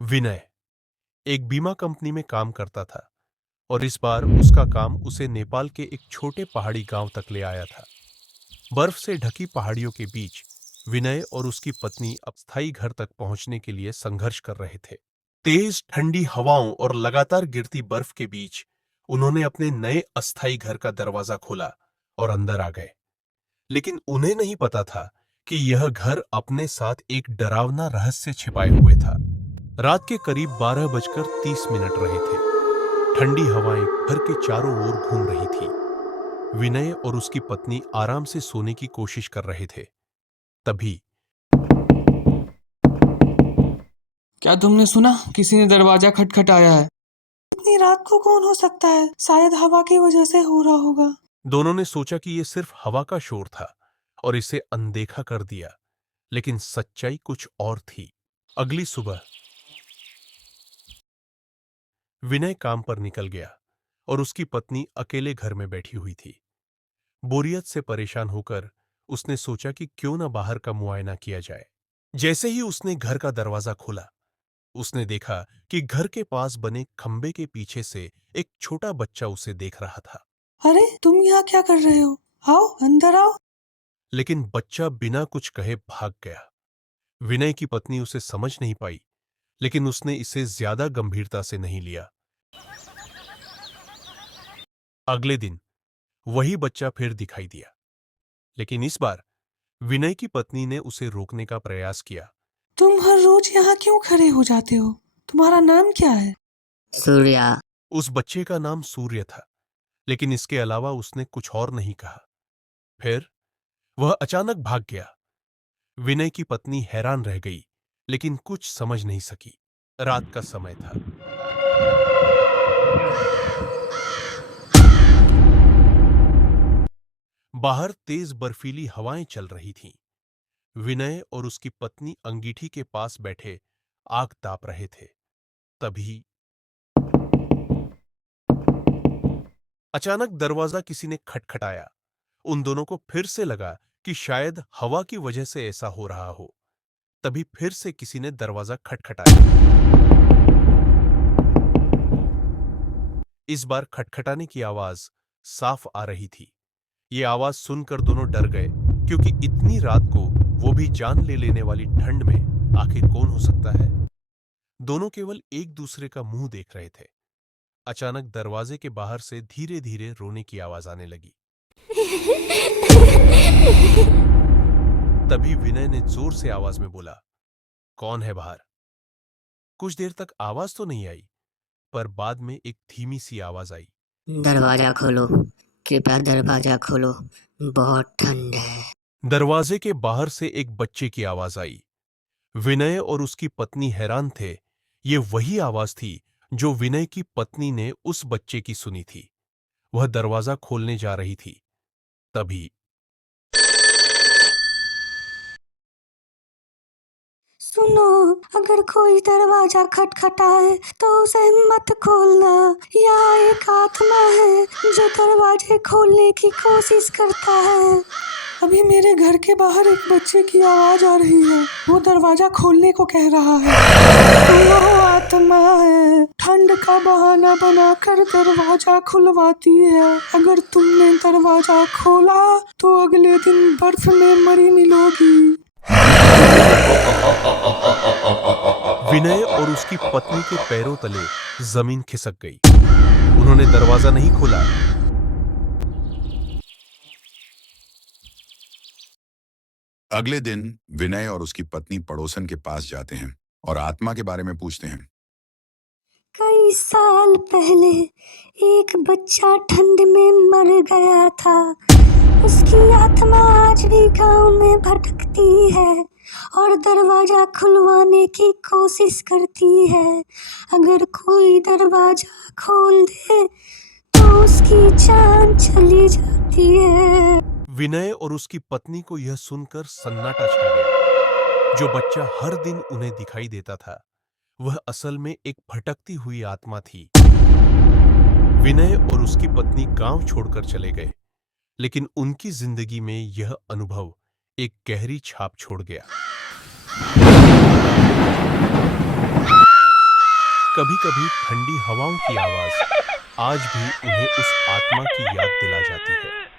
विनय एक बीमा कंपनी में काम करता था और इस बार उसका काम उसे नेपाल के एक छोटे पहाड़ी गांव तक ले आया था। बर्फ से ढकी पहाड़ियों के बीच विनय और उसकी पत्नी अस्थायी घर तक पहुंचने के लिए संघर्ष कर रहे थे। तेज ठंडी हवाओं और लगातार गिरती बर्फ के बीच उन्होंने अपने नए अस्थायी घर का दरवाजा खोला और अंदर आ गए। लेकिन उन्हें नहीं पता था कि यह घर अपने साथ एक डरावना रहस्य छिपाए हुए था। रात के करीब 12:30 रहे थे। ठंडी हवाएं घर के चारों ओर घूम रही थी। विनय और उसकी पत्नी आराम से सोने की कोशिश कर रहे थे। तभी क्या तुमने सुना? किसी ने दरवाजा खटखटाया है। इतनी रात को कौन हो सकता है? शायद हवा की वजह से हो रहा होगा। दोनों ने सोचा कि यह सिर्फ हवा का शोर था और इसे अनदेखा कर दिया, लेकिन सच्चाई कुछ और थी। अगली सुबह विनय काम पर निकल गया और उसकी पत्नी अकेले घर में बैठी हुई थी। बोरियत से परेशान होकर उसने सोचा कि क्यों न बाहर का मुआयना किया जाए। जैसे ही उसने घर का दरवाजा खोला, उसने देखा कि घर के पास बने खंबे के पीछे से एक छोटा बच्चा उसे देख रहा था। अरे तुम यहाँ क्या कर रहे हो? आओ अंदर आओ। लेकिन बच्चा बिना कुछ कहे भाग गया। विनय की पत्नी उसे समझ नहीं पाई, लेकिन उसने इसे ज्यादा गंभीरता से नहीं लिया। अगले दिन वही बच्चा फिर दिखाई दिया, लेकिन इस बार विनय की पत्नी ने उसे रोकने का प्रयास किया। तुम हर रोज यहाँ क्यों खड़े हो जाते हो? तुम्हारा नाम क्या है? सूर्या। उस बच्चे का नाम सूर्य था, लेकिन इसके अलावा उसने कुछ और नहीं कहा। फिर वह अचानक भाग गया। विनय की पत्नी हैरान रह गई, लेकिन कुछ समझ नहीं सकी। रात का समय था। बाहर तेज बर्फीली हवाएं चल रही थीं। विनय और उसकी पत्नी अंगीठी के पास बैठे आग ताप रहे थे। तभी अचानक दरवाजा किसी ने खटखटाया। उन दोनों को फिर से लगा कि शायद हवा की वजह से ऐसा हो रहा हो। तभी फिर से किसी ने दरवाजा खटखटाया। इस बार खटखटाने की आवाज साफ आ रही थी। ये आवाज सुनकर दोनों डर गए, क्योंकि इतनी रात को, वो भी जान ले लेने वाली ठंड में, आखिर कौन हो सकता है। दोनों केवल एक दूसरे का मुंह देख रहे थे। अचानक दरवाजे के बाहर से धीरे धीरे रोने की आवाज आने लगी। तभी विनय ने जोर से आवाज में बोला, कौन है बाहर? कुछ देर तक आवाज तो नहीं आई, पर बाद में एक धीमी सी आवाज आई, दरवाजा खोलो, कृपया दरवाजा खोलो, बहुत ठंड है। दरवाजे के बाहर से एक बच्चे की आवाज आई। विनय और उसकी पत्नी हैरान थे। ये वही आवाज थी जो विनय की पत्नी ने उस बच्चे की सुनी थी। वह दरवाजा खोलने जा रही थी। तभी सुनो, अगर कोई दरवाजा खटखटाए तो उसे मत खोलना। यहाँ एक आत्मा है जो दरवाजे खोलने की कोशिश करता है। अभी मेरे घर के बाहर एक बच्चे की आवाज आ रही है। वो दरवाजा खोलने को कह रहा है। वो आत्मा है, ठंड का बहाना बनाकर दरवाजा खुलवाती है। अगर तुमने दरवाजा खोला तो अगले दिन बर्फ में मरी मिलोगी। विनय और उसकी पत्नी के पैरों तले जमीन खिसक गई। उन्होंने दरवाजा नहीं खोला। अगले दिन विनय और उसकी पत्नी पड़ोसन के पास जाते हैं और आत्मा के बारे में पूछते हैं। कई साल पहले एक बच्चा ठंड में मर गया था। उसकी आत्मा आज भी गांव में भटकती है और दरवाजा खुलवाने की कोशिश करती है। अगर कोई दरवाजा खोल दे तो उसकी जान चली जाती है। विनय और उसकी पत्नी को यह सुनकर सन्नाटा छा गया। जो बच्चा हर दिन उन्हें दिखाई देता था, वह असल में एक भटकती हुई आत्मा थी। विनय और उसकी पत्नी गांव छोड़कर चले गए, लेकिन उनकी जिंदगी में यह अनुभव एक गहरी छाप छोड़ गया। कभी-कभी ठंडी हवाओं की आवाज आज भी उन्हें उस आत्मा की याद दिला जाती है।